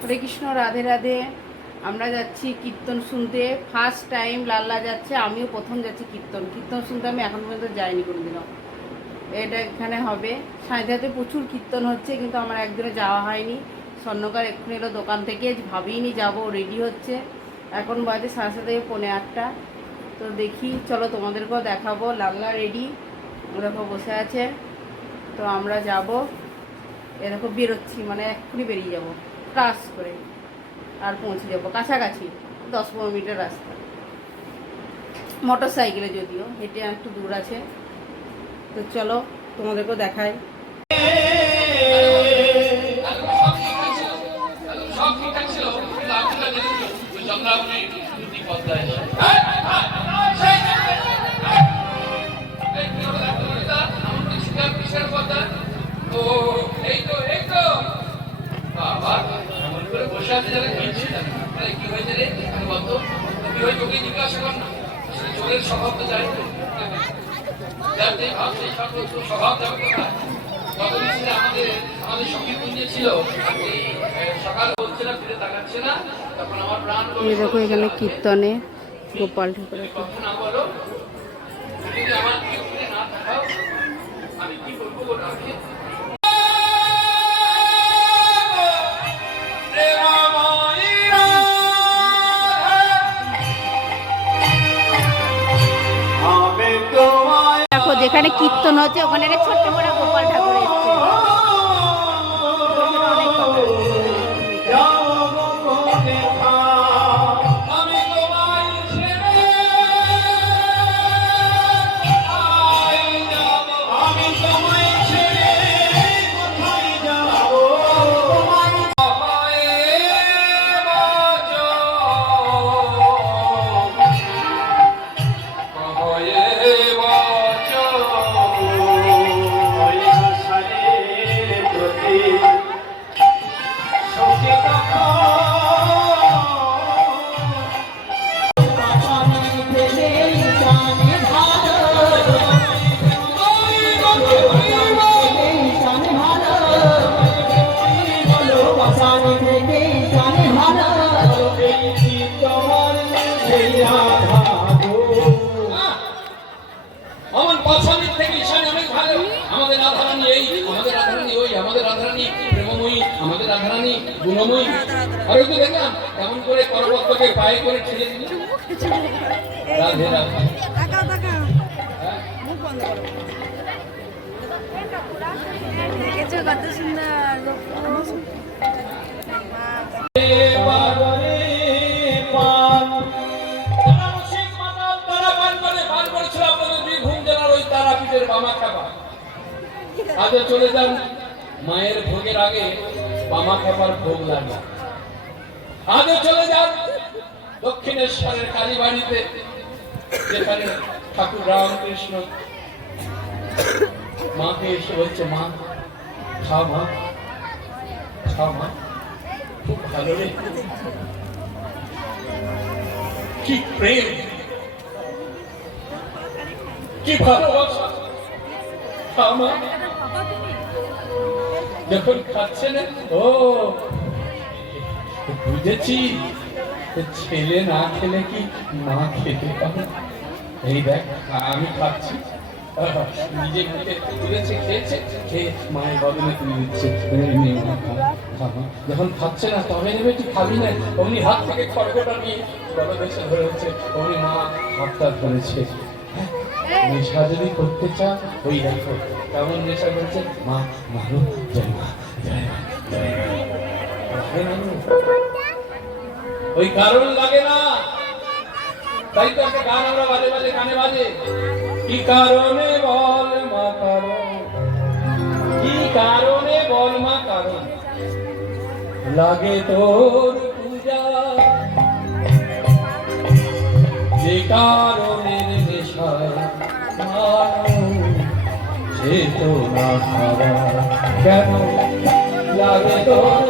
হরে কৃষ্ণ রাধে রাধে। আমরা যাচ্ছি কীর্তন শুনতে। ফার্স্ট টাইম লাল্লা যাচ্ছে, আমিও প্রথম যাচ্ছি কীর্তন। কীর্তন শুনতে আমি এখন পর্যন্ত যাইনি কোনোদিনও। এটা এখানে হবে। সাঁইদাতে প্রচুর কীর্তন হচ্ছে, কিন্তু আমার একদিনও যাওয়া হয়নি। স্বর্ণকার এক্ষুনি এলো দোকান থেকে, ভাবিনি যাব রেডি হচ্ছে। এখন বাজে সাড়ে সাথে পৌনে আটটা। তো দেখি, চলো তোমাদেরকেও দেখাবো। লাল্লা রেডি ওরকম বসে আছে। তো আমরা যাব। এরকম বেরোচ্ছি মানে এক্ষুনি বেরিয়ে যাব। ক্রাস করে আর পৌঁছে যাব। কাছাকাছি, দশ পনেরো মিটার রাস্তা। মোটর সাইকেলে যদিও, হেঁটে একটু দূর আছে। তো চলো তোমাদেরকেও দেখাই। এই দেখো এখানে কীর্তনে গোপাল আমি দেখো যেখানে কীর্তন হচ্ছে, ওখানে একটা ছোট্ট করে গোপাল ঠাকুর করে পায়ে দিল রাধে রাধে তাকাও তাকাও হ্যাঁ? মুখ বন্ধ দেখেছ কত সুন্দর আজও চলে যান মায়ের ভোগের আগে বামা খাবার ভোগ লাগে আজও চলে যান। দক্ষিণেশ্বরের কালীবাড়িতে, যেখানে ঠাকুর রামকৃষ্ণ মাকে এসে বলছে, মা খা মা খা মা, খুব ভালো রে। কি প্রেম, কি ভালোবাসা। আমার যখন খাচ্ছে না, ও বুঝেছি ছেলে না খেলে কি মা খেতে পারে? এই দেখ, আমি খাচ্ছি। খেয়েছে, খেয়ে। যখন খাচ্ছে না, তবে নেবে তুই খাবি না? অমনি হাত থেকে খড়গটা নিয়ে অমনি মা হাতটা ধরেছে। নেশা যদি করতে চাও, ওই দেখো, কেমন নেশা করছে? মা মানু জয় মা জয় মা জয় মা। না নু? ওই কারণ লাগে না। তাই তো একটা গান আমরা বাজে বাজে গানে বাজে। কি কারণে বল মা কারণ? কি কারণে বল মা কারণ? লাগে তোর পূজা। যে কারণের নেশায় সে তো না কেন লাগে তোর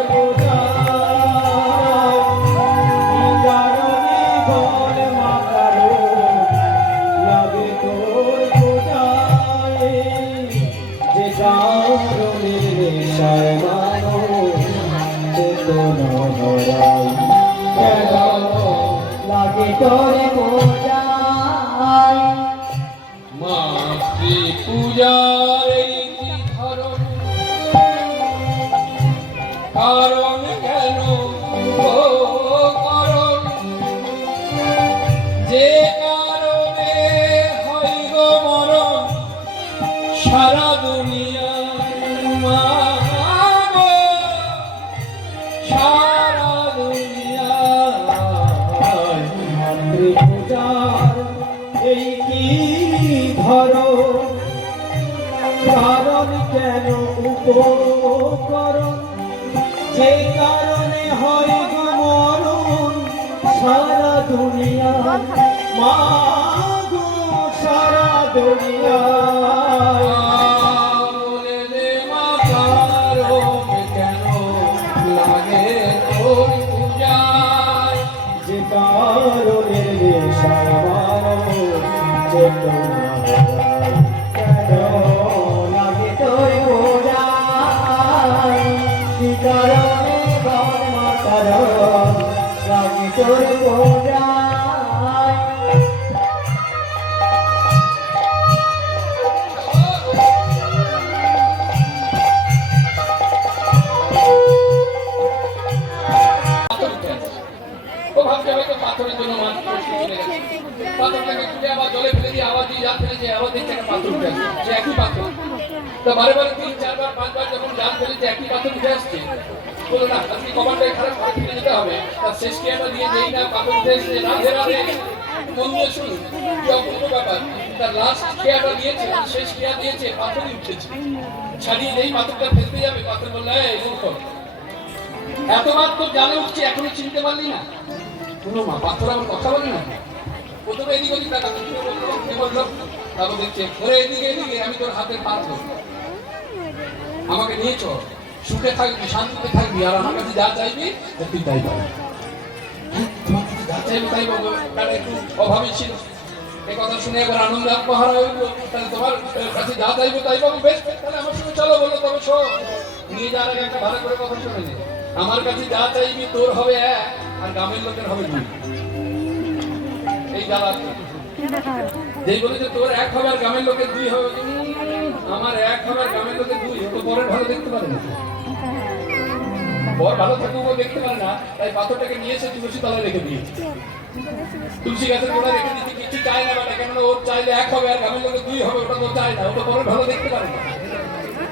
লাগে ধরো? কারণ কেন উপকরণ? যে কারণে হয় গো মরণ সারা দুনিয়া মা সারা দুনিয়া। মা কারণ কেন লাগে তোর পাথরটাকে তুলে আবার জলে ফেলে দিয়ে আবার দিয়ে জাল ফেলেছে, আবার দেখছে একটা পাথর উঠে আসছে, সে একই পাথর। তো বারে বারে তিন, চারবার, পাঁচবার যখন জাল ফেলেছে, একই পাথর উঠে আসছে। বলো না আজকে কমান্ডার খারাপ ঘরে ফিরে যেতে হবে? তার শেষ ক্রিয়াটা দিয়ে যেই না, পাথর উঠে এসছে, রাধে রাধে। দিয়ে কি অপূর্ব ব্যাপার। তার লাস্ট ক্রিয়াটা দিয়েছে শেষ ক্রিয়া দিয়েছে? পাথরই উঠেছে। ছাড়িয়ে পাথরটা যাবে। উঠছে, এখনই চিনতে পারলি না? কোনো মা, পাথর আমার কথা বলে না? প্রথমে এদিক ওদিক কি বলল তারপর দেখছে এদিকে এদিকে, আমি তোর পাথর আমাকে নিয়ে চল। সুখে থাকবি, শান্তিতে থাকবি, আর আমার কাছে যা চাইবি তুই তাই পাবি। তোমার কাছে যা তাই বেশ। তাহলে আমার চলো শোন নিয়ে ভালো করে কথা আমার কাছে যা চাইবি, তোর হবে এক, আর গ্রামের লোকের হবে দুই। পারে পারে পাথরটাকে নিয়ে এসে তুলসী রেখে দিয়েছে তুলসী গাছের গোড়া রেখে দিতে কিছু চায় না বেটা কেন ওর চাইলে এক হবে আর গ্রামের লোকের দুই হবে, ওটা তো চায় না। ও তো পরের ভালো দেখতে পারে না।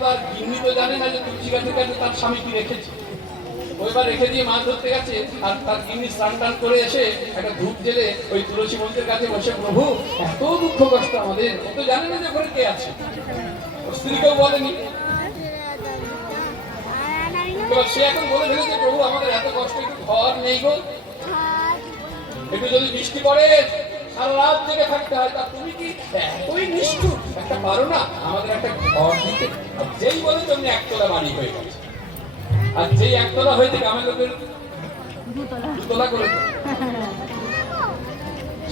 তার গিন্নি তো জানে না রেখে দিয়ে মাছ ধরতে গেছে আর তার গিন্নি স্নান টান করে এসে একটা ধূপ জেলে ওই তুলসী মন্ত্রের কাছে প্রভু, এত দুঃখ আমাদের। জানে না যে ঘরে কে আছে। স্ত্রীকেও বলেনি। সে এখন বলে ফেলেছে, প্রভু, আমাদের এত কষ্ট ঘর নেই গো। একটু যদি বৃষ্টি পড়ে সারা রাত জেগে থাকতে হয় তা তুমি কি এতই নিষ্ঠুর? একটা পারো না? আমাদের একটা ঘর দিতে। যেই বলে তুমি একতলা বাড়ি হয়ে গেছে। আর যেই একতলা হয়েছে গ্রামের লোকের দুতলা। করে।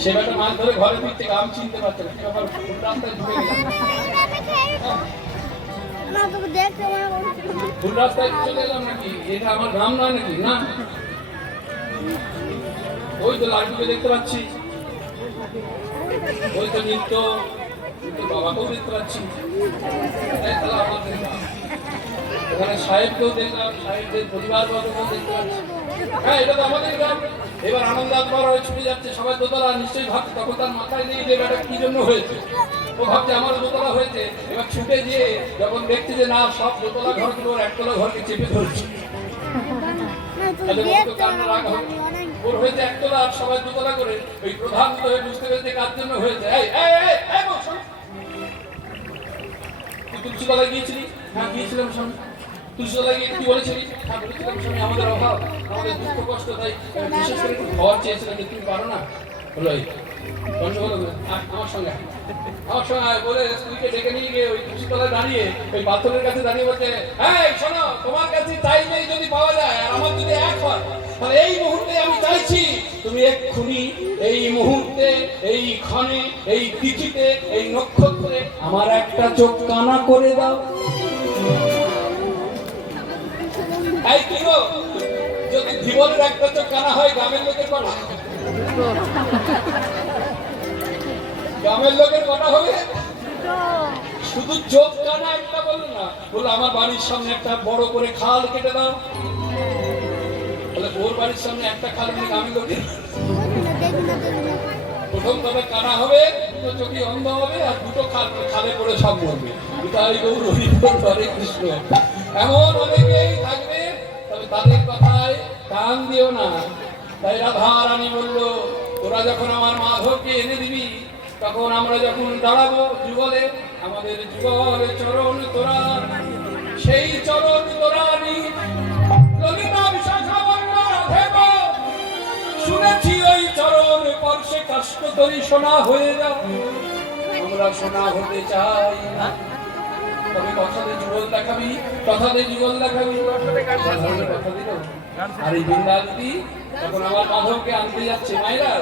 সে বেটা মাছ ধরে ঘরে ফিরতে গাম চিনতে পারছে না। কি ব্যাপার রাস্তায় ঢুকে ভুল রাস্তায় চলে এলাম নাকি? এটা আমার গ্রাম নয় নাকি? না? ওই তো লাড্ডুকে দেখতে পাচ্ছি। ওই তো নিত্য বাবাকেও দেখতে পাচ্ছি। এখানে সাহেবকেও দেখলাম সাহেবদের পরিবার বর্গকেও দেখতে পাচ্ছি। হ্যাঁ এটা তো আমাদের গ্রাম। এবার আনন্দ আকবর হয়ে ছুটে যাচ্ছে সবাই দোতলা নিশ্চয়ই ভাবছে তখন তার মাথায় নেই যে এটা কি জন্য হয়েছে। ও ভাবছে আমার দোতলা হয়েছে। এবার ছুটে গিয়ে যখন দেখছে যে না সব দোতলা ঘরগুলো একতলা ঘরকে চেপে ধরছে। তাহলে কান্না রাগ হবে। ওর হয়েছে একতলা আর সবাই দোতলা করে ওই প্রধান হয়ে বুঝতে পেরেছে কার জন্য হয়েছে। এই এই এই এই বল, শোন। তুই তুলসী গিয়েছিলি? হ্যাঁ গিয়েছিলাম তুলসীতলায় স্বামী তাই তুলসীতলায় দাঁড়িয়ে ওই পাথরের কাছে দাঁড়িয়ে বলছে শোনো তোমার কাছে চাইলেই যদি পাওয়া যায় আর আমার যদি এক হয় এই মুহূর্তে আমি চাইছি, তুমি এক্ষুনি এই মুহূর্তে, এই ক্ষণে, এই তিথিতে, এই নক্ষত্রে আমার একটা চোখ কানা করে দাও। এই কি যদি জীবনের একটা চোখ কানা হয়, গ্রামের লোকের কটা গ্রামের লোকের কটা হবে? শুধু চোখ কানা একটা বলল না বলল আমার বাড়ির সামনে একটা বড় করে খাল কেটে দাও। ওর বাড়ির সামনে একটা খাল লোকের প্রথম তবে কানা হবে দুটো চোখই অন্ধ হবে আর দুটো খাল খালে পড়ে সব মরবে। তাই গৌর হরিপুর হরে কৃষ্ণ। এমন অনেকেই থাকবে তবে তাদের কথায় কান দিও না। তাই রাধা রানী বলল তোরা যখন আমার মাধবকে এনে দিবি তখন আমরা যখন দাঁড়াবো যুগলে আমাদের যুগল চরণ তোরা সেই চরণ তোরানি কষ্ট তরি সোনা হয়ে যাও। আমরা সোনা হতে চাই। তবে কথাতে যুগল দেখাবি, কথাতে যুগল দেখাবি। আর এই বৃন্দাবতী তখন আমার মাধবকে আনতে যাচ্ছে, মায়েরা,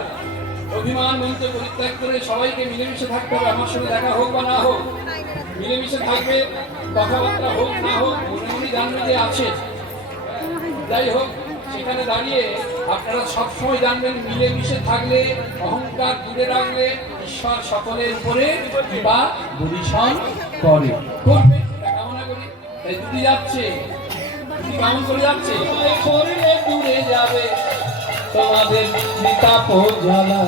অভিমান মন্ত্র পরিত্যাগ করে সবাইকে মিলেমিশে থাকতে হবে। আমার সঙ্গে দেখা হোক বা না হোক, মিলেমিশে থাকবে, কথাবার্তা হোক না হোক, মনে মনে জানবে যে আছে। যাই হোক, সেখানে দাঁড়িয়ে আপনারা সবসময় জানবেন, মিলেমিশে থাকলে, অহংকার দূরে রাখলে ঈশ্বর সকলের উপরে বা পরিশন করে। করবে কামনা করি। যাচ্ছে করে যাচ্ছে করলে দূরে যাবে। তোমাদের পিতা জ্বালা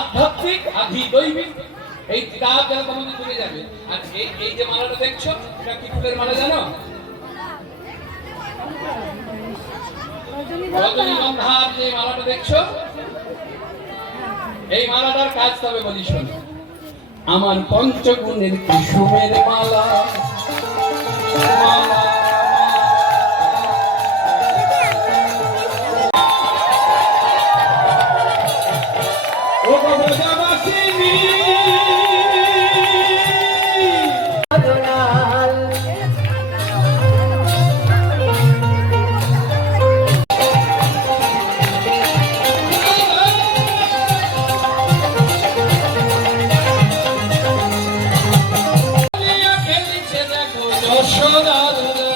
আধ্যাত্মিক এই কিতাব যেন তোমাদের যাবে। আর এই এই যে মালাটা দেখছ এটা কি ফুলের মালা জানো? রজনীগন্ধার যে মালাটা দেখছ এই মালাটার কাজ তবে বলি শোনো। আমার পঞ্চগুণের কুসুমের মালা মালা la la